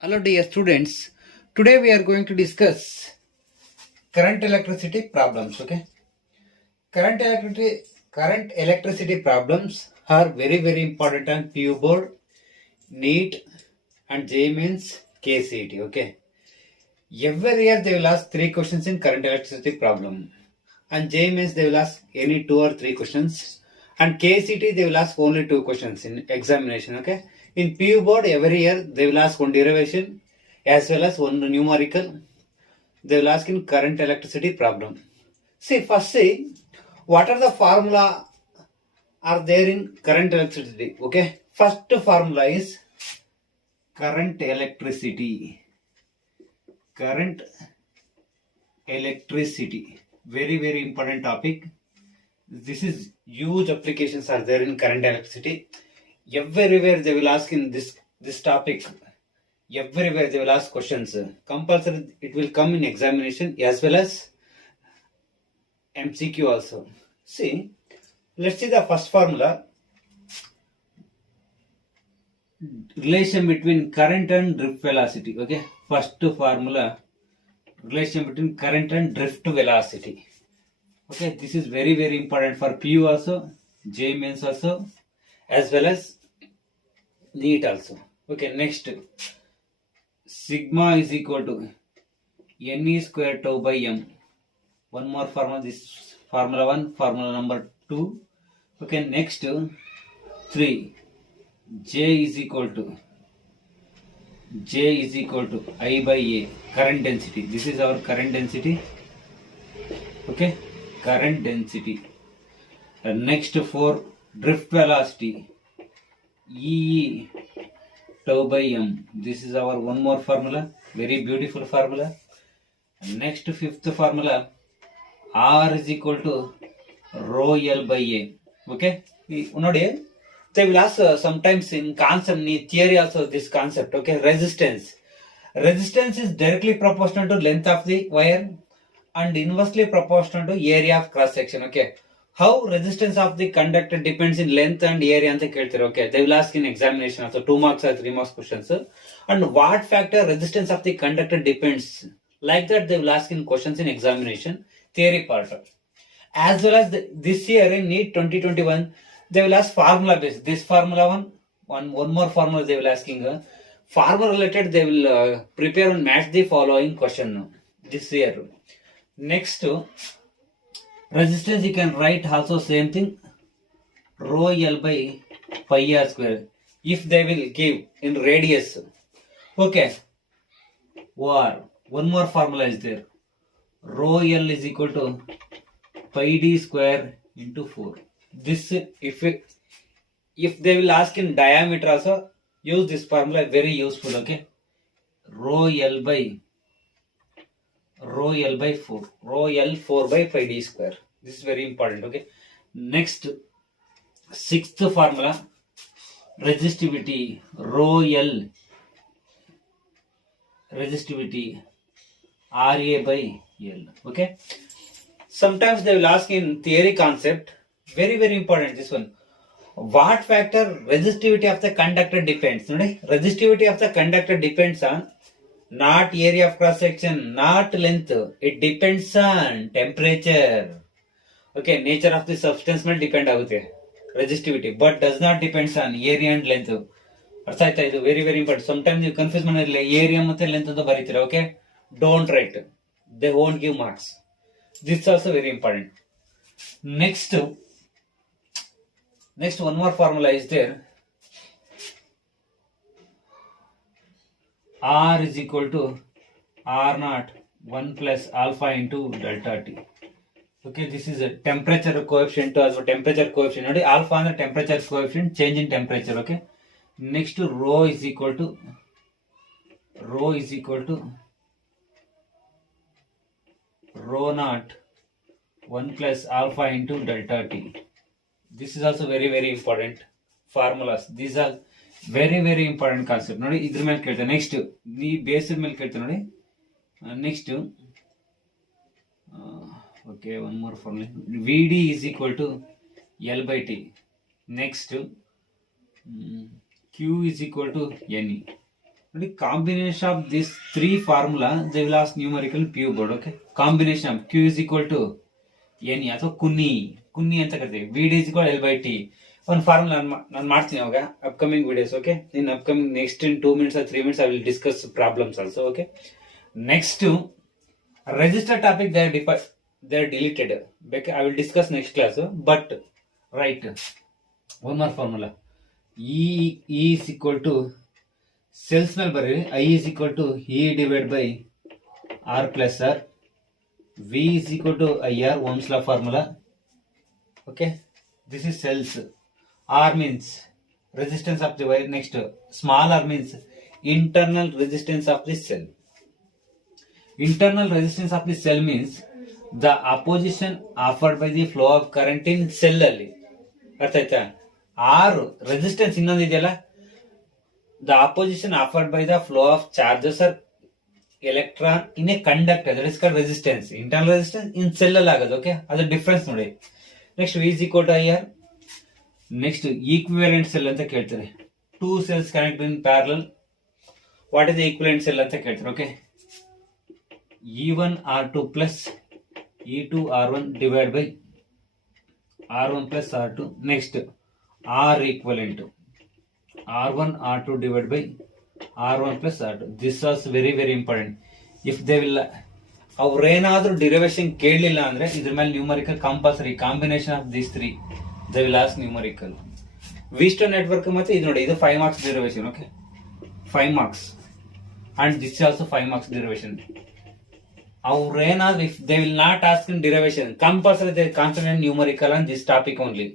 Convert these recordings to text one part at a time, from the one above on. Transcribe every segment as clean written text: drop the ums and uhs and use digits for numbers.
Hello dear students, today we are going to discuss current electricity problems. Okay, current electricity problems are very important on PU board, NEET and JEE Mains KCET. Okay, every year they will ask 3 questions in current electricity problem, and JEE Mains they will ask any 2 or 3 questions, and KCET they will ask only 2 questions in examination. Okay, in PU board every year they will ask one derivation as well as one numerical. They will ask in current electricity problem. See, what are the formula are there in current electricity? Okay, first formula is current electricity. Current electricity, very important topic. This is huge applications are there in current electricity. Everywhere they will ask in this topic. Everywhere they will ask questions. Compulsory it will come in examination as well as MCQ also. See, let's see the first formula. Relation between current and drift velocity. Okay, first formula, relation between current and drift velocity. Okay, this is very important for PU also, JEE Mains also, as well as NEET also. Okay, next, sigma is equal to Ne square tau by m. One more formula, this formula 1, formula number 2. Okay, next 3, J is equal to I by A, current density. This is our current density. Okay, current density. And next 4, drift velocity, E tau by m. This is our one more formula, very beautiful formula. And next 5th formula, R is equal to rho L by A. Okay, they will ask sometimes in concept, in theory also this concept. Okay, resistance is directly proportional to length of the wire and inversely proportional to area of cross section. Okay, how resistance of the conductor depends in length and area anta keltare. Okay, they will ask in examination also 2 marks or 3 marks questions. And what factor resistance of the conductor depends, like that they will ask in questions in examination theory part. As well as this year in NEET 2021 they will ask formula based. This formula one more formula they will asking. Formula related they will prepare and match the following question this year. Next, resistance you can write also same thing, rho L by pi r square. If they will give in radius. Okay, or one more formula is there, rho L is equal to pi d square into 4. This if they will ask in diameter also, use this formula, very useful. Okay, rho L by 4, rho L 4 by pi d square. This is very important. Okay, next 6th formula, resistivity, rho L, resistivity Ra by L. Okay, sometimes they will ask in theory concept, very important this one. What factor resistivity of the conductor depends? Resistivity of the conductor depends on not area of cross section, not length. It depends on temperature. Okay, nature of the substance will depend agute resistivity, but does not depends on area and length. ಅರ್ಥ ಆಯ್ತಾ? ಇದು very important. Sometimes you confuse ಮಾಡಿರಲಿಲ್ಲ, area ಮತ್ತೆ length ಅಂತ ಬರೀತೀರಾ. Okay, don't write, they won't give marks. This is also very important. Next one more formula is there, R is equal to R naught 1 plus alpha into delta T. Okay, this is a temperature coefficient as a temperature coefficient. Alpha and the temperature coefficient, change in temperature. Okay, next to rho is equal to rho naught 1 plus alpha into delta T. This is also very important formulas. These are very important concept. ನೋಡಿ, ಇದ್ರ ಮೇಲೆ ಕೇಳ್ತಾರೆ. Next ಈ basis ಮೇಲೆ ಕೇಳ್ತಾರೆ ನೋಡಿ. Next okay, one more formula, Vd is equal to L by T. Next, Q is equal to Ne. The combination of these three formula, they will ask numerical Q board. Okay, combination of Q is equal to N ಅಥವಾ ಕುನ್ನಿ ಅಂತ ಕರಿತೀವಿ. VD is equal L by T. ಒಂದು formula ನಾನು ಮಾಡ್ತೀನಿ ಅವಾಗ upcoming videos. Okay, in upcoming next in 2 minutes or 3 minutes I will discuss problems also. Okay, next register topic they are deleted. I will discuss next class. But right, one more formula. E is equal to cells ಮೇಲೆ ಬರ್ರಿ. I is equal to E divided by R plus R. V is equal to IR, Ohm's law formula. Okay, this is cells. R means resistance of the wire. Next, small r means internal resistance of the cell. Internal resistance of the cell means the opposition offered by the flow of current in cell ಅಲ್ಲಿ. ಅರ್ಥ ಆಯ್ತಾ? R resistance ಇನ್ನೊಂದು ಇದೆಯಲ್ಲ, the opposition offered by the flow of charges or electron in a conductor, that is called resistance. Internal resistance in cell ಅಲ್ಲಿ ಆಗೋದು. Okay, ಅದು difference ನೋಡಿ. Next V is equal to IR. Next equivalent cell ಅಂತ ಕೇಳ್ತಾರೆ. 2 cells connected in parallel. What is the equivalent cell ಅಂತ ಕೇಳ್ತಾರೆ. Okay, E1 R2 plus E2 R1 divided by R1 plus R2. Next, R equivalent R1 R2 divided by R1 plus R2. This was very very important. If they will ಅವ್ರೇನಾದ್ರೂ derivation ಕೇಳಲಿಲ್ಲ ಅಂದ್ರೆ ಇದ್ರ ಮೇಲೆ numerical compulsory. Combination of these three they will ask numerical. Wheatstone network ಮತ್ತೆ ಇದು ನೋಡಿ, ಇದು 5 marks derivation. Okay, 5 marks and this also 5 marks derivation. ಅವ್ರೇನಾದ್ರೂ if they will not ask in derivation, compulsory they concentrate numerical on this topic only.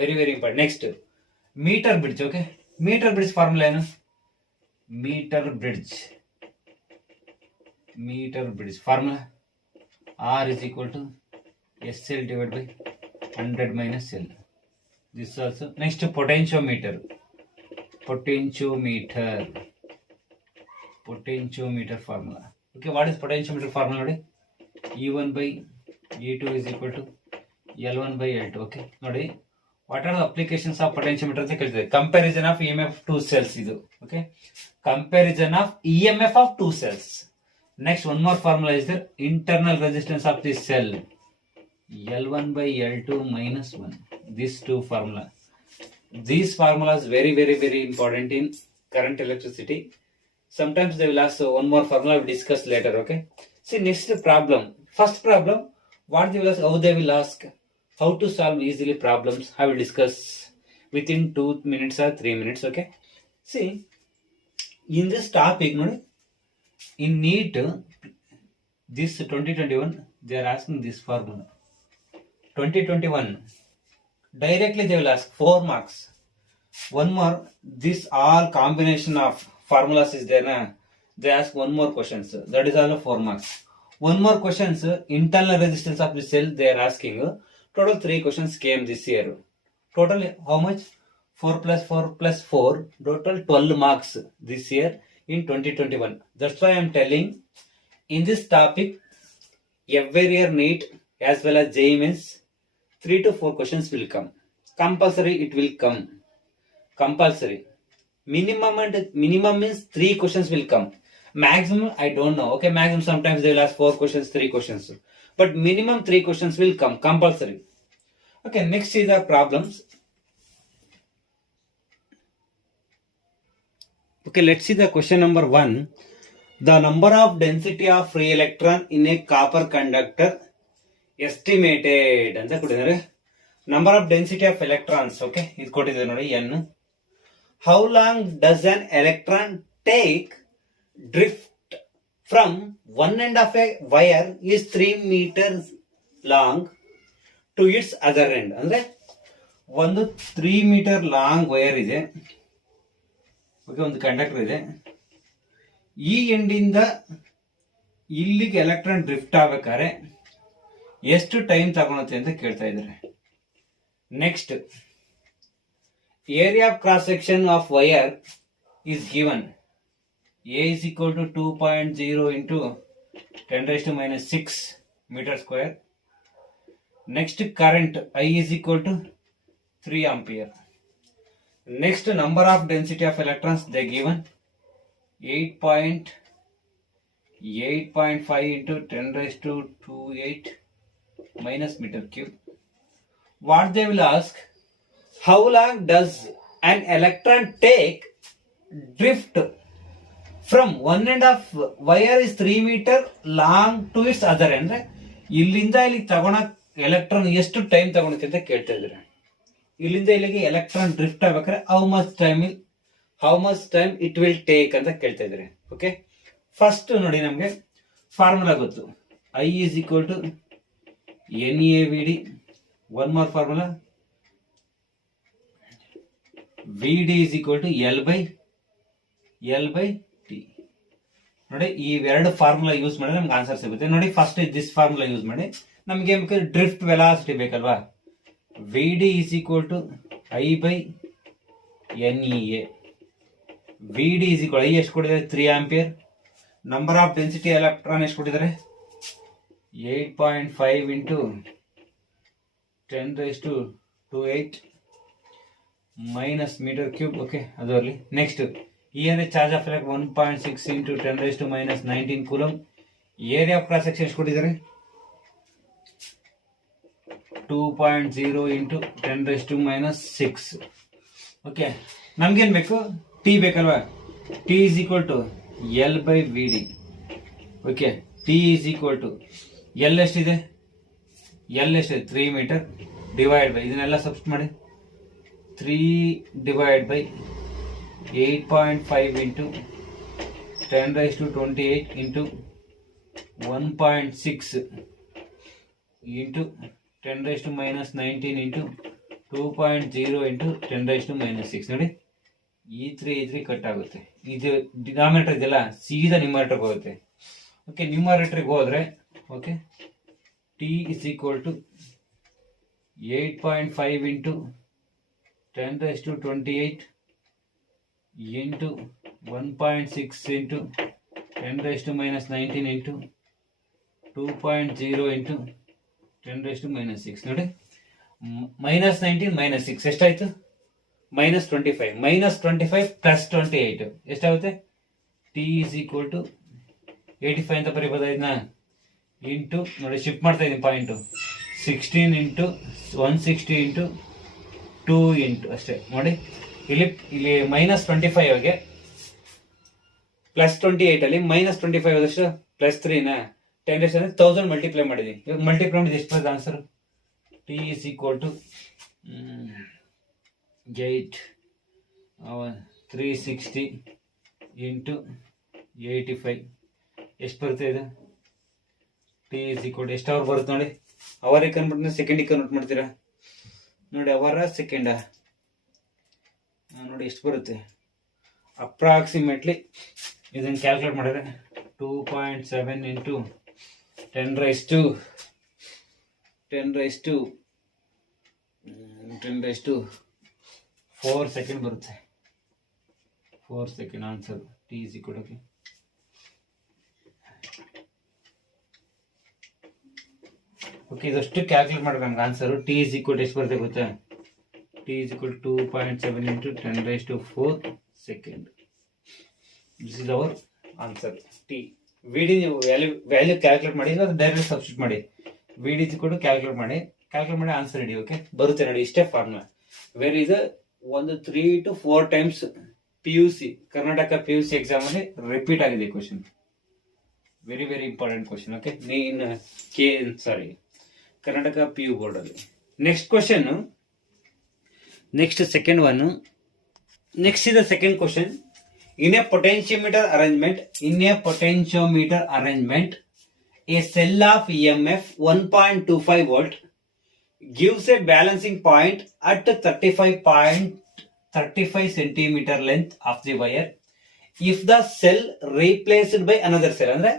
Very very important. Next, metre bridge. Okay, metre bridge formula ಏನು? Metre bridge formula R is equal to SL divided by 100 minus L. This also. Next, potentiometer formula. Okay, what is potentiometer formula? E1 by E2 is equal to L1 by L2. Okay, ನೋಡಿ, what are the applications of potentiometer ಅಂತ ಕೇಳ್ತಿದೆ. Comparison of EMF of 2 cells ಇದು. Okay, comparison of EMF of 2 cells. Next, one more formula is there. Internal resistance of this cell, L1 by L2 minus 1. These two formula. These formulas very very very important in current electricity. Sometimes they will ask one more formula. We will discuss later. Okay, see, next problem. First problem, what they will ask, how they will ask, how to solve easily problems. I will discuss within 2 minutes or 3 minutes. Okay, see, in this topic, in NEET, this 2021, they are asking this formula. 2021, directly they will ask 4 marks. One more, this all combination of formulas is there. They ask one more questions. That is also 4 marks. One more questions, internal resistance of the cell, they are asking. Total 3 questions came this year. Total how much? 4 plus 4 plus 4. Total 12 marks this year in 2021. That's why I am telling, in this topic, every year NEET as well as JEE Mains, 3 to 4 questions will come. Compulsory it will come. Compulsory. Minimum means 3 questions will come. Maximum I don't know. Okay, maximum sometimes they will ask 4 questions, 3 questions. But minimum 3 questions will come. Compulsory. Okay, next is the problems. Okay, let's see the question number 1. The number of density of free electron in a copper conductor estimated ಅಂತ ಕೊಟ್ಟಿದ್ದಾರೆ. Number of density of electrons. Okay, ಇದು ಕೊಟ್ಟಿದ್ದಾರೆ ನೋಡಿ, n. How long does an electron take drift from one end of a wire is 3 meters long to its other end? ಅಂದ್ರೆ ಒಂದು 3 meter long wire ಇದೆ. Okay, ಒಂದು conductor ಇದೆ. ಈ ಎಂಡಿಂದ ಇಲ್ಲಿಗೆ ಎಲೆಕ್ಟ್ರಾನ್ ಡ್ರಿಫ್ಟ್ ಆಗ್ಬೇಕಾದ್ರೆ ಎಷ್ಟು ಟೈಮ್ ತಗೊಳುತ್ತೆ ಅಂತ ಕೇಳ್ತಾ ಇದ್ದಾರೆ. Next, area of cross section of wire is given. A is equal to 2.0 into 10 raised to minus 6 meter square. Next, current I is equal to 3 ampere. Next, number of density of electrons they given. 8.5 into 10 raised to 28 minus meter cube. What they will ask, how long does an electron take drift from one end of wire is 3 meter long to its other end. ಇಲ್ಲಿಂದ ಇಲ್ಲಿಗೆ ತಗೊಳಕ್ electron ಎಷ್ಟು time ತಗೊಳುತ್ತೆ ಅಂತ ಕೇಳ್ತಾ ಇದ್ದಾರೆ. ಇಲ್ಲಿಂದ ಇಲ್ಲಿಗೆ ಎಲೆಕ್ಟ್ರಾನ್ ಡ್ರಿಫ್ಟ್ ಆಗ್ಬೇಕಾದ್ರೆ how much time it will take ಅಂತ ಕೇಳ್ತಾ ಇದ್ದಾರೆ. ಓಕೆ, ಫಸ್ಟ್ ನೋಡಿ ನಮ್ಗೆ ಫಾರ್ಮುಲಾ ಗೊತ್ತು. I is equal to NAVD. One more formula, VD is equal to L by T. ನೋಡಿ ಈ ಎರಡು ಫಾರ್ಮುಲಾ ಯೂಸ್ ಮಾಡಿದ್ರೆ ನಮ್ಗೆ ಆನ್ಸರ್ ಸಿಗುತ್ತೆ. ನೋಡಿ ಫಸ್ಟ್ ದಿಸ್ ಫಾರ್ಮುಲಾ ಯೂಸ್ ಮಾಡಿ ನಮ್ಗೆ ಡ್ರಿಫ್ಟ್ ವೆಲಾಸಿಟಿ ಬೇಕಲ್ವಾ. VD is equal to I by NEA. VD is equal I ಎಷ್ಟು ಕೊಟ್ಟಿದ್ದಾರೆ 3 ampere. Number of density electron ಎಷ್ಟು ಕೊಟ್ಟಿದ್ದಾರೆ 8.5 into 10 raised to 28 minus meter cube. ಓಕೆ, ಅದು ಅಲ್ಲಿ. ನೆಕ್ಸ್ಟ್ ಏನೇ charge of electron 1.6 into 10 raised to minus 19 coulomb. Area of cross section ಎಷ್ಟು ಕೊಟ್ಟಿದ್ದಾರೆ 2.0 into 10 raised to minus 6. ಓಕೆ, ನಮ್ಗೇನ್ ಬೇಕು ಟಿ ಬೇಕಲ್ವಾ. T is equal to L by VD. Okay, T is equal to L ಎಷ್ಟಿದೆ 3 metre divide by ಇದನ್ನೆಲ್ಲ substitute ಮಾಡಿ 3 divide by 8.5 into 10 raised to 28 into 1.6 into 10 raised to minus 19 into 2.0 into 10 raised to minus 6. ನೋಡಿ ಈ 3 cut ಆಗುತ್ತೆ. ಇದು denominator ಇದೆಲ್ಲ ಸೀದಾ ನ್ಯೂಮರೇಟರ್ಗೆ ಹೋಗುತ್ತೆ. ಓಕೆ, ನ್ಯೂಮರೇಟರ್ಗೆ ಹೋದ್ರೆ okay T is equal to 8.5 into 10 raised to 28 into 1.6 into 10 raised to minus 19 into 2.0 into 10 raised to minus 6. ನೋಡಿ minus 19 minus 6 ಎಷ್ಟಾಯ್ತು minus 25. minus 25 plus 28 ಎಷ್ಟಾಗುತ್ತೆ T is equal to 85 ಅಂತ ಬರೀಬೋದಾ ಇದನ್ನ ಇಂಟು ನೋಡಿ ಶಿಫ್ಟ್ ಮಾಡ್ತಾ ಇದ್ದೀನಿ ಪಾಯಿಂಟ್ 16 into 160 into 2 into ಅಷ್ಟೇ. ನೋಡಿ ಇಲ್ಲಿ minus 25 ಗೆ ಪ್ಲಸ್ 28 ಅಲ್ಲಿ minus 25 ಆದಷ್ಟು ಪ್ಲಸ್ 3 ನ 10 raised to 1000 ಮಲ್ಟಿಪ್ಲೈ ಮಾಡಿದೀನಿ. ಇವಾಗ ಮಲ್ಟಿಪ್ಲೈ ಮಾಡಿದ್ರೆ ಎಷ್ಟು ಬರುತ್ತೆ answer T is equal to 360 into 85 ಎಷ್ಟು ಬರುತ್ತೆ ಇದು T is equal to ಎಷ್ಟು ಅವರ್ ಬರುತ್ತೆ ನೋಡಿ. ಅವರ್ ಕನ್ಬಿಟ್ಟು ಸೆಕೆಂಡಿಗೆ ಕನ್ವರ್ಟ್ ಮಾಡ್ತೀರಾ ನೋಡಿ. ಅವರ ಸೆಕೆಂಡ ನೋಡಿ ಎಷ್ಟು ಬರುತ್ತೆ ಅಪ್ರಾಕ್ಸಿಮೇಟ್ಲಿ ಇದನ್ನು ಕ್ಯಾಲ್ಕುಲೇಟ್ ಮಾಡಿದ್ರೆ 2.7 into 10 raised to 4 ಸೆಕೆಂಡ್ ಬರುತ್ತೆ. 4 second answer T is equal to okay ಇದಷ್ಟು ಕ್ಯಾಲ್ಕುಲೇಟ್ ಮಾಡ್ಬೇಕು ನಮ್ಗೆ answer T is equal to ಎಷ್ಟು ಬರುತ್ತೆ ಗೊತ್ತಾ T is equal to 2.7 into 10 raised to 4 second. This is our answer T. VD ನೀವು value calculate ಮಾಡಿ ಅದು ಡೈರೆಕ್ಟ್ ಸಬ್ಸ್ಟಿಟ್ಯೂಟ್ ಮಾಡಿ. VD is equal to calculate ಮಾಡಿ ಆನ್ಸರ್ ಇಡಿ. ಓಕೆ, ಬರುತ್ತೆ ನೋಡಿ ಇಷ್ಟೇ ಫಾರ್ಮುಲಾ. ವೇರ್ ಇಸ್ ಒಂದು 3 to 4 times PUC Karnataka PUC exam ಅಲ್ಲಿ ರಿಪೀಟ್ ಆಗಿದೆ question. Very very important question. Okay, Karnataka PU board ಅಲ್ಲಿ. Next question, next second one. ನೆಕ್ಸ್ಟ್ is the second question. In a potentiometer arrangement, a cell of EMF 1.25 volt gives a balancing point at 35 centimeter length of the wire. If the cell replaced by another cell, ಅಂದ್ರೆ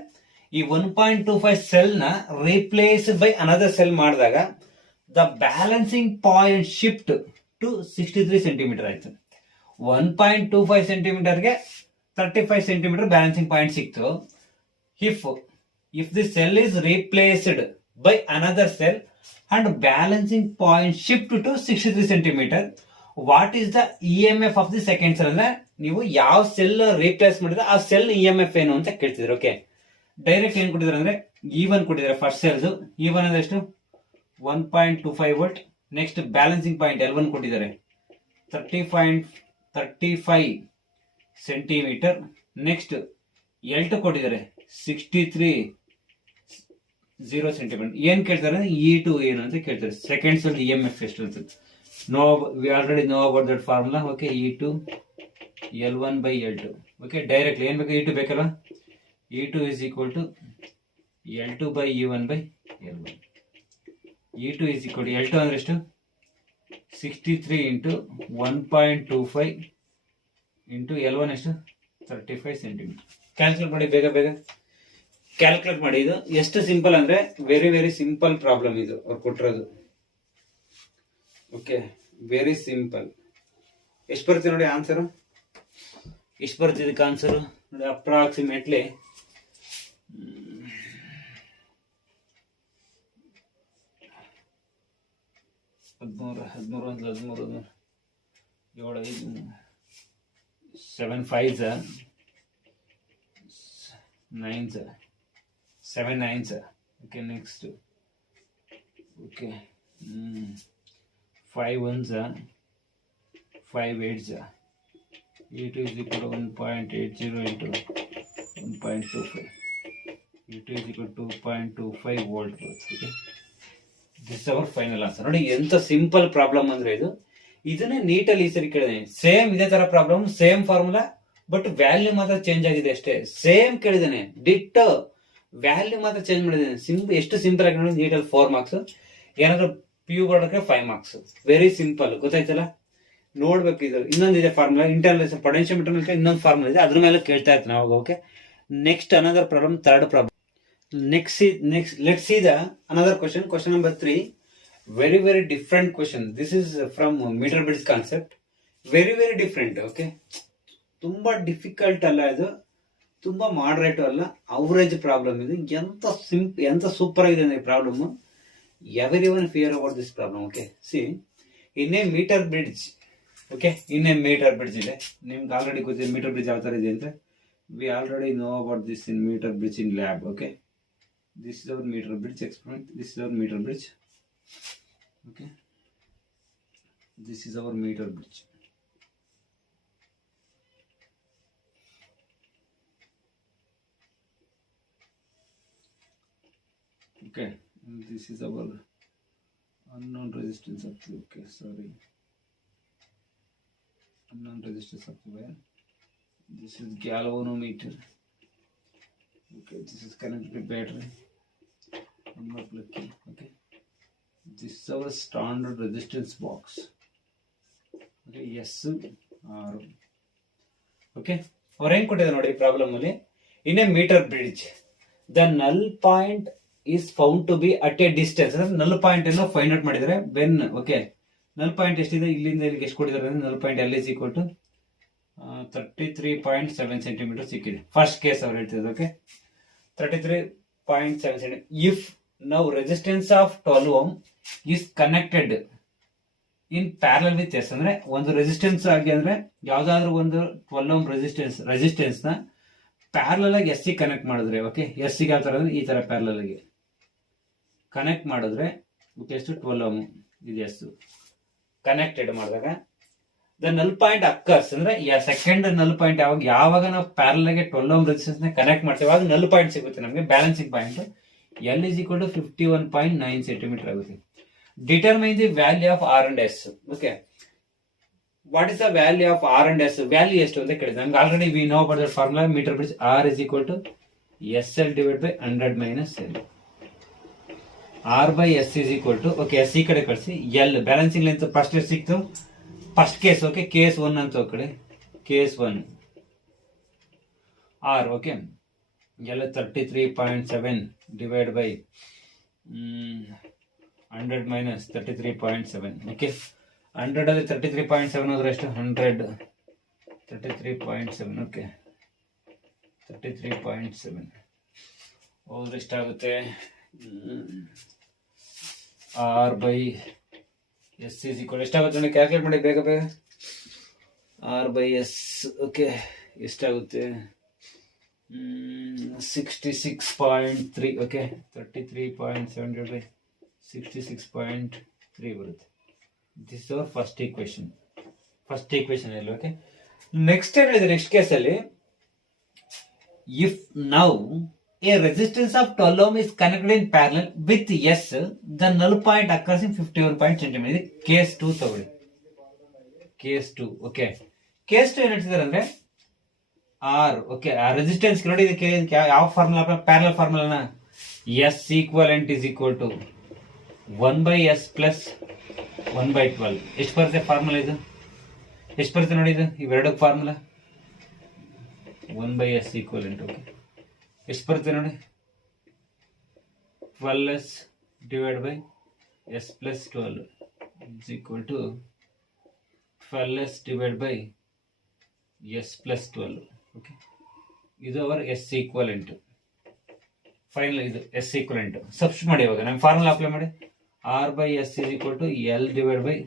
ಈ 1.25 cell ನ replaced by another cell ಮಾಡಿದಾಗ the balancing point shift to 63 centimeter ಆಯ್ತು. 1.25 ಸೆಂಟಿಮೀಟರ್ಗೆ 35 centimetre balancing point ಸಿಕ್ತು. If the cell is replaced by another cell and balancing point shift to 63 centimeter, what is the E M F of the second cell ಅಂದ್ರೆ ನೀವು ಯಾವ cell replace ಮಾಡಿದ್ರೆ ಆ cell E M F ಏನು ಅಂತ ಕೇಳ್ತಿದ್ರು. Okay, direct ಏನ್ ಕೊಟ್ಟಿದ್ದಾರೆ ಅಂದ್ರೆ E1 ಕೊಟ್ಟಿದ್ದಾರೆ ಫಸ್ಟ್ ಸೆಲ್ಸ್. E1 ಅಂದ್ರೆ ಎಷ್ಟು? 1.25 volt. Next balancing point L1 ಕೊಟ್ಟಿದ್ದಾರೆ 30.35 ಸೆಂಟಿಮೀಟರ್. ನೆಕ್ಸ್ಟ್ L2 ಕೊಟ್ಟಿದ್ದಾರೆ 63.0 ಸೆಂಟಿಮೀಟರ್. ಏನ್ ಕೇಳ್ತಾರೆ? E2 ಏನು ಅಂತ ಕೇಳ್ತಾರೆ. Second cell E M F ಎಷ್ಟು ಅಂತ no, we already know about that formula. Okay, E2 L1 by L2. Okay, directly ಏನ್ ಬೇಕು? E2 ಬೇಕಲ್ಲ. E2 is equal to L2 by E1 by L1. E2 is equal to L2 ಅಂದ್ರೆ ಎಷ್ಟು? 63 into 1.25 into L1 ಎಷ್ಟು? 35 centimetre. Calculate ಮಾಡಿ, ಬೇಗ ಬೇಗ calculate ಮಾಡಿ. ಇದು ಎಷ್ಟು ಸಿಂಪಲ್ ಅಂದ್ರೆ ವೆರಿ ವೆರಿ ಸಿಂಪಲ್ ಪ್ರಾಬ್ಲಮ್ ಇದು ಅವ್ರು ಕೊಟ್ಟಿರೋದು. Okay, very simple. ಎಷ್ಟು ಬರ್ತೀವಿ ನೋಡಿ ಆನ್ಸರ್? ಎಷ್ಟು ಬರ್ತಿದ್ದಕ್ಕೆ ಆನ್ಸರ್ ನೋಡಿ? Approximately 7 5s 9s 7 9s. Okay, next. Okay, 5 1s 5 8s. E2 is equal to 1.80 into 1.25. E2 is equal to 2.25 volt. Okay, this is our final answer. ನೋಡಿ ಎಂತ ಸಿಂಪಲ್ ಪ್ರಾಬ್ಲಮ್ ಅಂದ್ರೆ ಇದು. ಇದನ್ನೇ ನೀಟಲ್ಲಿ ಈ ಸರಿ ಕೇಳಿದೆ. ಸೇಮ್ ಇದೇ ತರ problem, same formula, but value ಮಾತ್ರ ಚೇಂಜ್ ಆಗಿದೆ ಅಷ್ಟೇ. ಸೇಮ್ ಕೇಳಿದ್ದೇನೆ, ಡಿಟ್ ವ್ಯಾಲ್ಯೂ ಮಾತ್ರ ಚೇಂಜ್ ಮಾಡಿದ್ದೇನೆ. ಎಷ್ಟು ಸಿಂಪಲ್ ಆಗಿ ನೋಡಿ. ನೀಟಲ್ಲಿ 4 ಮಾರ್ಕ್ಸ್, ಏನಾದ್ರು PU ಬರೋದಕ್ಕೆ 5 ಮಾರ್ಕ್ಸ್. ವೆರಿ ಸಿಂಪಲ್, ಗೊತ್ತಾಯ್ತಲ್ಲ? ನೋಡ್ಬೇಕು. ಇದು ಇನ್ನೊಂದಿದೆ ಫಾರ್ಮುಲಾ, ಇಂಟರ್ನಲ್ ಪೊಟೆನ್ಷಿಯೋಮೀಟರ್ ಇನ್ನೊಂದು ಫಾರ್ಮುಲಾ ಇದೆ, ಅದ್ರ ಮೇಲೆ ಕೇಳ್ತಾ ಇರ್ತೀನಿ ಅವಾಗ. Okay, next another problem, third problem. Next, let's see the another question. Question number 3. Very very different question. This is from meter bridge concept. Very very different. Okay, ತುಂಬಾ difficult ಅಲ್ಲ ಇದು, ತುಂಬಾ ಮಾಡರೇಟ್ ಅಲ್ಲ, ಅವರೇಜ್ ಪ್ರಾಬ್ಲಮ್ ಇದು. ಎಂತ super ಆಗಿದೆ ಈ problem. Everyone fear about this problem. Okay, see in a meter bridge. Okay, in a meter bridge ಇದೆ. ನಿಮ್ಗೆ ಆಲ್ರೆಡಿ ಗೊತ್ತಿದೆ ಮೀಟರ್ ಬ್ರಿಡ್ಜ್ ಯಾವ ತರ ಇದೆ ಅಂತ. We already know about this in meter bridge in lab. Okay, this is our meter bridge experiment. This is our meter bridge. Okay, this is our meter bridge. Okay, and this is our unknown resistance up to, okay, sorry, unknown resistance up to where? This is galvanometer. Okay, this is connected to battery. I'm not looking. Okay, this is our standard resistance box. Okay, yes or okay. Or ಏನು ಕೊಟ್ಟಿದೆ ನೋಡಿ problem ಅಲ್ಲಿ. In a meter bridge the null point is found to be at a distance. ಅಂದ್ರೆ null point ಅನ್ನು find out ಮಾಡಿದರೆ ಬೆನ್. Okay, ನಲ್ point ಎಷ್ಟಿದೆ? ಇಲ್ಲಿಂದ ಇಲ್ಲಿಗೆ ಎಷ್ಟು ಕೊಟ್ಟಿದ್ದಾರೆ? ನಲ್ point L is equal to 33.7 centimetre ಸಿಕ್ಕಿದೆ. ಫಸ್ಟ್ ಕೇಸ್ ಅವ್ರು ಹೇಳ್ತಿದ್ರು. Okay, 33.7 cm. If now resistance of 12 ohm is connected in parallel with S, ಅಂದ್ರೆ ಒಂದು ರೆಸಿಸ್ಟೆನ್ಸ್ ಆಗಿ ಅಂದ್ರೆ ಯಾವ್ದಾದ್ರು ಒಂದು 12 ohm ರೆಸಿಸ್ಟೆನ್ಸ್ ನ ಪ್ಯಾರಲಲ್ ಆಗಿ S ಕನೆಕ್ಟ್ ಮಾಡಿದ್ರೆ, ಓಕೆ, S ಗೆ ಯಾವ ತರ ಅಂದ್ರೆ ಈ ತರ ಪ್ಯಾರಲಲ್ ಆಗಿ ಕನೆಕ್ಟ್ ಮಾಡಿದ್ರೆ, ಓಕೆ, ಎಷ್ಟು 12 ohm ಇದು S ಕನೆಕ್ಟೆಡ್ ಮಾಡಿದಾಗ ದ ನಲ್ ಪಾಯಿಂಟ್ ಅಕ್ಕರ್ಸ್ ಅಂದ್ರೆ ಸೆಕೆಂಡ್ ನಲ್ ಪಾಯಿಂಟ್ ಯಾವಾಗ ನಾವು ಪ್ಯಾರಲ್ ಆಗಿ 12 ohm ರೆಸಿಸ್ಟೆನ್ಸ್ ನ ಕನೆಕ್ಟ್ ಮಾಡ್ತೀವಿ ಆಗ ನಲ್ ಪಾಯಿಂಟ್ ಸಿಗುತ್ತೆ ನಮಗೆ. Balancing point L is equal to 51.9 centimetre ಆಗುತ್ತೆ. Determine the value of R and S. Okay, what is the value of R and S? Value ಎಷ್ಟು ಅಂತ ಕೇಳಿದ್ರೆ ನಮ್ಗೆ already we know about that formula. Metre bridge R is equal to SL divided by 100 minus L. R by S is equal to, okay, S ಈ ಕಡೆ ಕಳಿಸಿ, L balancing length first ಎಷ್ಟು ಸಿಕ್ತು? First case. Okay, case 1 ಅಂತ ಕಡೆ, case 1 R. Okay, L 33.7 divided by 100 minus 33.7. Okay, 100 ಅಲ್ಲಿ 33.7 ಹೋದ್ರೆ ಎಷ್ಟು? 100 33.7. ಓಕೆ, 33.7 ಹೋದ್ರೆ ಎಷ್ಟಾಗುತ್ತೆ? R by S is equal ಎಷ್ಟಾಗುತ್ತೆ ನೋಡಿ ಕ್ಯಾಲ್ಕುಲೇಟ್ ಮಾಡಿ ಬೇಗ ಬೇಗ. ಆರ್ ಬೈ ಎಸ್ ಓಕೆ ಎಷ್ಟಾಗುತ್ತೆ 66.3 ಓಕೆ 33.7 ಬೈ 66.3 ಬರುತ್ತೆ. ದಿಸ್ ಅವರ್ ಫಸ್ಟ್ ಈಕ್ವೇಶನ್ ಅಲ್ಲಿ ಓಕೆ. ನೆಕ್ಸ್ಟ್ ಏನ್ ಹೇಳಿದ್ರೆ ನೆಕ್ಸ್ಟ್ ಕೇಸಲ್ಲಿ if now a resistance of 12 ohm is connected in parallel with S, the null point occurs in 51 centimeter. Case 2 ತಗೊಳ್ಳಿ. Case 2 okay. Case 2 ಏನ್ ಹೇಳ್ತಿದ್ದಾರೆ ಅಂದ್ರೆ R okay ಆ resistance ನೋಡಿ ಇದಕ್ಕೆ ಯಾವ ಫಾರ್ಮುಲಾ ಪ್ಯಾರಲಲ್ ಫಾರ್ಮುಲಾನ S equivalent is equal to 1/S plus 1/12. ಎಷ್ಟು ಬರುತ್ತೆ ಫಾರ್ಮುಲಾ ಇದು? ಎಷ್ಟು ಬರುತ್ತೆ ನೋಡಿ ಇದು ಇವೆರಡು ಫಾರ್ಮುಲಾ 1/S ಈಕ್ವಲೆಂಟ್ ಓಕೆ ಎಷ್ಟು ಬರುತ್ತೆ ನೋಡಿ 12s divide by S plus 12 is equal to 12s divide by S plus 12 okay. ಇದು ಅವರ್ S ಈಕ್ವಲೆಂಟ್ ಫೈನಲ್. ಇದು S ಈಕ್ವಲೆಂಟ್ ಸಬ್ಸ್ಟಿಟ್ಯೂಟ್ ಮಾಡಿ ಇವಾಗ ನಮ್ಮ ಫಾರ್ಮುಲಾ ಅಪ್ಲೈ ಮಾಡಿ. R by S is equal to L divide by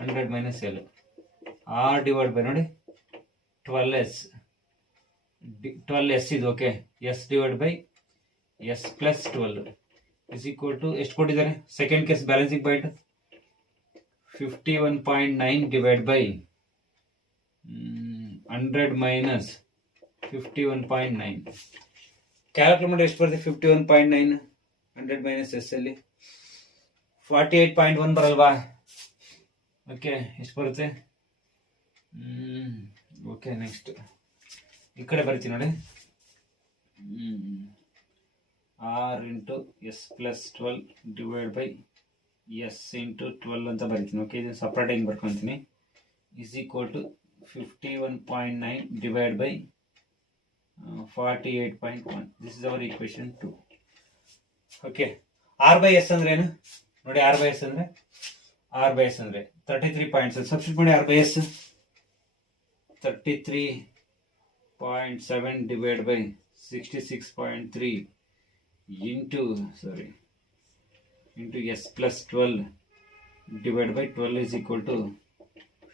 100 minus L. R divide by ನೋಡಿ 12s ಇದು okay S divide by S plus 12 is equal to ಎಷ್ಟು ಕೊಟ್ಟಿದ್ದಾರೆ second case balancing point 51.9 divide by 100 minus 51.9. Calculate ಮಾಡಿ ಎಷ್ಟು ಬರುತ್ತೆ 51.9 100 minus S ಅಲ್ಲಿ 48.1 ಬರಲ್ವಾ okay. ಎಷ್ಟು ಬರುತ್ತೆ ಓಕೆ. ನೆಕ್ಸ್ಟ್ ಈ ಕಡೆ ಬರ್ತೀನಿ ನೋಡಿ R into S plus 12 divide by S into 12 ಅಂತ ಬರೀತೀನಿ ಓಕೆ. ಇದನ್ನು ಸಪ್ರೇಟ್ ಹಿಂಗೆ ಬರ್ಕೊತೀನಿ is equal to 51.9 divide by 48.1. This is our equation 2 okay. R by S ಅಂದ್ರೆ ಏನು ನೋಡಿ ಆರ್ ಬೈ ಎಸ್ ಅಂದ್ರೆ 33 ಪಾಯಿಂಟ್ಸ್ ಸಬ್ಸ್ಟಿಟ್ಯೂಟ್ ಮಾಡಿ. R by S 33.7 divided by 66.3 into S plus 12 divided by 12 is equal to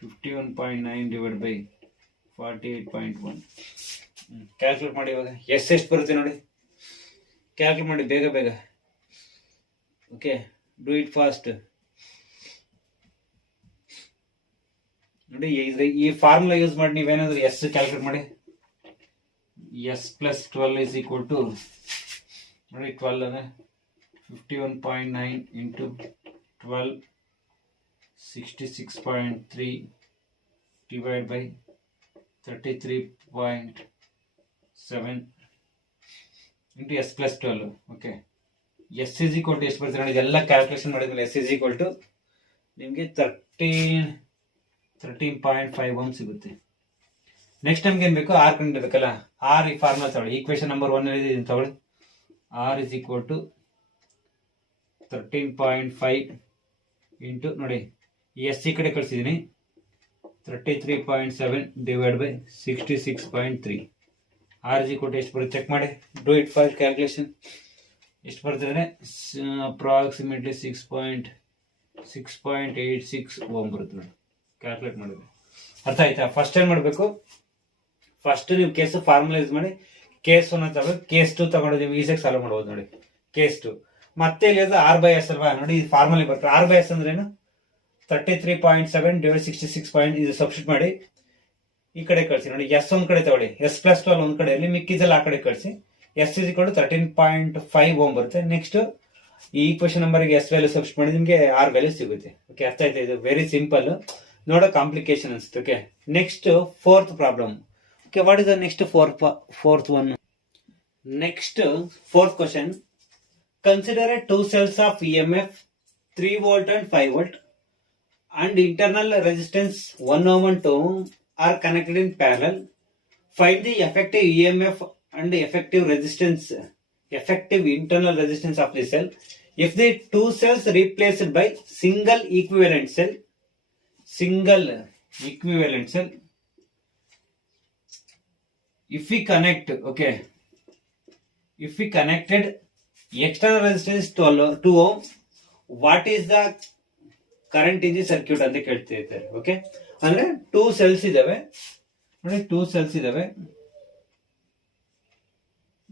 51.9 divided by 48.1. Calculate ಮಾಡಿ ಇವಾಗ S ಎಷ್ಟು ಬರುತ್ತೆ ನೋಡಿ ಕ್ಯಾಲ್ಕುಲೇಟ್ ಮಾಡಿ ಬೇಗ ಬೇಗ ಓಕೆ. ಡೂ ಇಟ್ ಫಾಸ್ಟ್ ನೋಡಿ. ಈ ಫಾರ್ಮುಲಾ ಯೂಸ್ ಮಾಡಿ ನೀವೇನಾದ್ರೂ ಎಸ್ ಕ್ಯಾಲ್ಕುಲೇಟ್ ಮಾಡಿ. S plus 12 is equal to ನೋಡಿ 12 ಅಂದ್ರೆ 51.9 into 12 66.3 divided by 33.7 into S plus 12 okay. S is equal to ಎಷ್ಟು ಬರುತ್ತೆ ನೋಡಿ ಎಲ್ಲ ಕ್ಯಾಲ್ಕುಲೇಷನ್ ಮಾಡಿದ್ಮೇಲೆ S is equal to ನಿಮಗೆ 13.51 ಸಿಗುತ್ತೆ. ನೆಕ್ಸ್ಟ್ ನಮ್ಗೆ ಏನ್ ಬೇಕು ಆರ್ ಕಂಡಿಡ್ಬೇಕಲ್ಲ. ಆರ್ ಈ ಫಾರ್ಮುಲಾ ತಗೊಳ್ಳಿ ಈಕ್ವೇಶನ್ ನಂಬರ್ 1 ಅಲ್ಲಿ ತಗೊಳ್ಳಿ. R is equal to 13.5 into ನೋಡಿ ಎಸ್ ಈ ಕಡೆ ಕಳಿಸಿದೀನಿ 33.7 divide by 66.3. R is equal to ಎಷ್ಟು ಬರುತ್ತೆ ಚೆಕ್ ಮಾಡಿ. ಡೂ ಇಟ್ ಫಾಸ್ಟ್ ಕ್ಯಾಲ್ಕುಲೇಷನ್ ಎಷ್ಟು ಬರ್ತದೆ ಅಪ್ರಾಕ್ಸಿಮೇಟ್ಲಿ 6.86 ಓಮ್ ಬರುತ್ತೆ ನೋಡಿ ಕ್ಯಾಲ್ಕುಲೇಟ್ ಮಾಡಿದ್ರೆ. ಅರ್ಥ ಆಯ್ತಾ? ಫಸ್ಟ್ ಏನ್ ಮಾಡಬೇಕು ಫಸ್ಟ್ ನೀವು ಕೇಸ್ ಫಾರ್ಮುಲಾ ಯೂಸ್ ಮಾಡಿ ಕೇಸ್ 1 ತಗೊಂಡು ಕೇಸ್ 2 ತಗೊಂಡು ನೀವು ಈಸಿಯಾಗಿ ಸಾಲ್ವ್ ಮಾಡಬಹುದು ನೋಡಿ. ಕೇಸ್ 2 ಮತ್ತೆ ಇಲ್ಲಿ ಆರ್ ಬೈ ಎಸ್ ಅಲ್ವಾ ನೋಡಿ ಈ ಫಾರ್ಮುಲಾ ಬರ್ತದೆ. ಆರ್ ಬೈ ಎಸ್ ಅಂದ್ರೆ ಏನು 33.7 ಡಿವೈಡ್ 66. ಇದು ಸಬ್ಸ್ಟಿಟ್ಯೂಟ್ ಮಾಡಿ ಈ ಕಡೆ ಕಳಿಸಿ ನೋಡಿ. ಎಸ್ ಒಂದ್ ಕಡೆ ತಗೊಳ್ಳಿ ಎಸ್ ಪ್ಲಸ್ 12 ಒಂದ್ ಕಡೆ ಅಲ್ಲಿ ಮಿಕ್ಕಿದೆಲ್ಲ ಆ ಕಡೆ ಕಳಿಸಿ. S is equal to 13.5 ohm ಬರುತ್ತೆ. ನೆಕ್ಸ್ಟ್ ಈ ಈಕ್ವೇಶನ್ ನಂಬರ್ಗೆ ಎಸ್ ವ್ಯಾಲ್ಯೂ ಸಬ್ಸ್ಟಿಟ್ಯೂಟ್ ಮಾಡಿ ನಿಮಗೆ ಆರ್ ವ್ಯಾಲ್ಯೂ ಸಿಗುತ್ತೆ ಓಕೆ. ಅರ್ಥ ಆಯ್ತಾ? ಇದು ವೆರಿ ಸಿಂಪಲ್ ನೋಡೋ ಕಾಂಪ್ಲಿಕೇಶನ್ ಅನ್ಸುತ್ತೆ okay. Next fourth problem okay. What is the next fourth one? Next fourth question. Consider a 2 cells of EMF 3 volt and 5 volt and internal resistance 1 ohm and 2 ohm are connected in parallel. Find the effective EMF and effective internal resistance of the cell if the 2 cells replaced by single equivalent cell. If we connected external resistance 2 ohm, what is the current in the circuit ಅಂತ ಕೇಳ್ತಿರ್ತಾರೆ. Okay, ಅಂದ್ರೆ 2 cells ಇದಾವೆ ನೋಡಿ, 2 cells ಇದಾವೆ.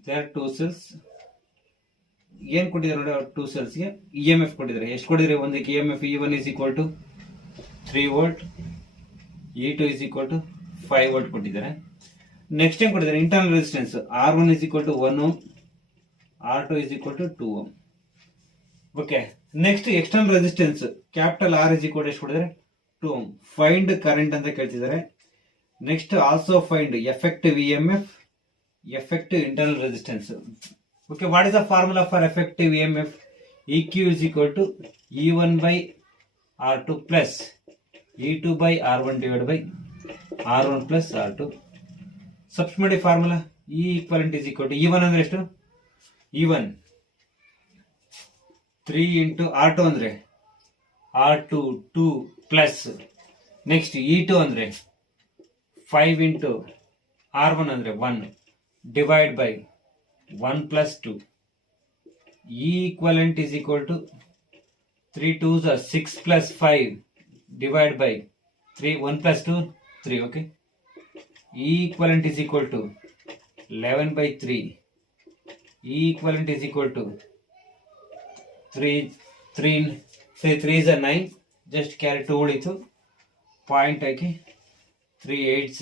There 2 cells. ಏನ್ ಕೊಟ್ಟಿದ್ದಾರೆ ನೋಡಿ, 2 cells ಗೆ EMF ಕೊಟ್ಟಿದ್ದಾರೆ. ಎಷ್ಟು ಕೊಟ್ಟಿದ್ದಾರೆ ಒಂದಕ್ಕೆ EMF? E1 is equal to 3 volt, E2 is equal to 5 volt ಕೊಟ್ಟಿದ್ದಾರೆ. ನೆಕ್ಸ್ಟ್ ಏನ್ ಕೊಟ್ಟಿದ್ದಾರೆ? Internal resistance R1 is equal to 1 ohm, R2 is equal to 2 ohm. Okay, next external resistance capital R is equal to ಎಷ್ಟು ಕೊಟ್ಟಿದ್ದಾರೆ? 2 ohm. Find current ಅಂತ ಕೇಳ್ತಿದ್ದಾರೆ. Next also find effective EMF, effective internal resistance. Okay, what is the formula for effective EMF? EQ is equal to E1 by R2 plus E2 by R1 divided by R1 plus R2. Substitute formula E equivalent is equal to E1 ಅಂದ್ರೆ ಎಷ್ಟು? E1 3 into R2 ಅಂದ್ರೆ R2 2 plus next E2 ಅಂದ್ರೆ 5 into R1 ಅಂದ್ರೆ 1 divide by 1 plus 2. E equivalent is equal to 3 2s are 6 plus 5 divided by 3. 1 plus 2 3. Okay, E equivalent is equal to 11 by 3. E equivalent is equal to 3 is a 9. Just carry 2 ಉಳಿತು, point ಹಾಕಿ 3 8s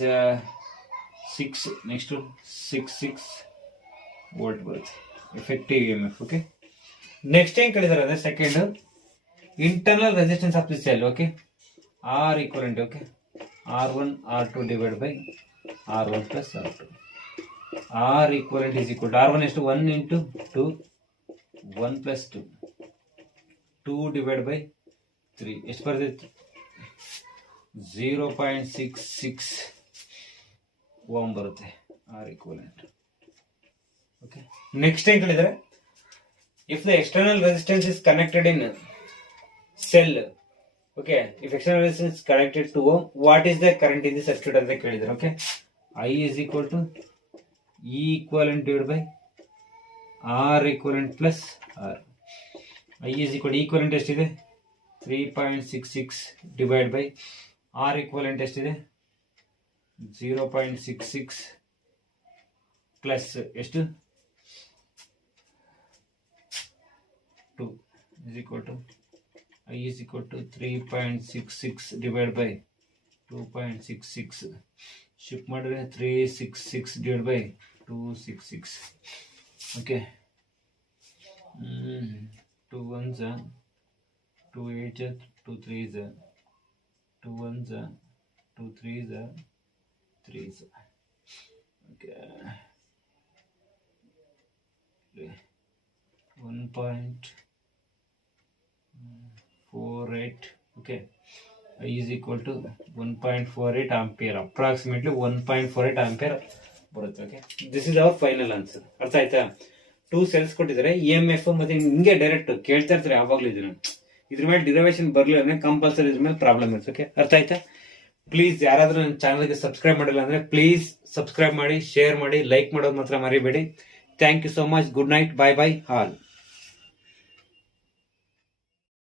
6. Next 6 volt ಬರುತ್ತೆ effective EMF. Okay, next ಏನ್ ಕೇಳಿದಾರೆ ಅಂದ್ರೆ second internal resistance of the cell. Okay, R equivalent. Okay, R1 R2 divided by R1 plus R2. R equivalent is equal to R1 ಎಷ್ಟು? 1 into 2, 1 plus 2, 2 divided by 3 ಎಷ್ಟು ಬರ್ತೈತೆ? 0.66 ohm ಬರುತ್ತೆ R equivalent. Okay, next ಏನ್ ಕೇಳಿದರೆ, if the external resistance is connected in cell. Okay, if external resistance connected to ohm, what is the current in the circuit ಅಂತ ಕೇಳಿದ್ದಾರೆ. Okay, I is equal to E equivalent divided by R equivalent plus R. I is equal to E equivalent ಎಷ್ಟಿದೆ? 3.66 divided by R equivalent ಎಷ್ಟಿದೆ? 0.66 plus ಎಷ್ಟು? 2 is equal to I is equal to 3.66 divided by 2.66. Shift ಮಾಡಿದ್ರೆ 366 divided by 266. Okay, 2 1s 2 8s 2 3s 2 1s 2 3s 3s. Okay, 1.48. okay, I is equal to 1.48 ampere, approximately 1.48 ampere ಬರುತ್ತೆ. Okay, this is hour final answer. ಅರ್ಥ ಆಯ್ತಾ? 2 cells ಕೊಟ್ಟಿದ್ದಾರೆ, EMF ಮತ್ತೆ ಹಿಂಗೆ direct ಕೇಳ್ತಾ ಇರ್ತಾರೆ ಯಾವಾಗ್ಲೂ. ಇದ್ರ ಮೇಲೆ ಡಿರೈವೇಶನ್ ಬರ್ಲಿಲ್ಲ ಅಂದ್ರೆ ಕಂಪಲ್ಸರಿ ಇದ್ರ ಮೇಲೆ ಪ್ರಾಬ್ಲಮ್ ಇರುತ್ತೆ. ಓಕೆ, ಅರ್ಥ ಆಯ್ತಾ? ಪ್ಲೀಸ್ ಯಾರಾದ್ರೂ ನನ್ನ ಚಾನಲ್ಗೆ ಸಬ್ಸ್ಕ್ರೈಬ್ ಮಾಡಿಲ್ಲ ಅಂದ್ರೆ ಪ್ಲೀಸ್ ಸಬ್ಸ್ಕ್ರೈಬ್ ಮಾಡಿ, ಶೇರ್ ಮಾಡಿ, ಲೈಕ್ ಮಾಡೋದು ಮಾತ್ರ ಮರಿಬೇಡಿ. Thank you so much. Good night. Bye bye all.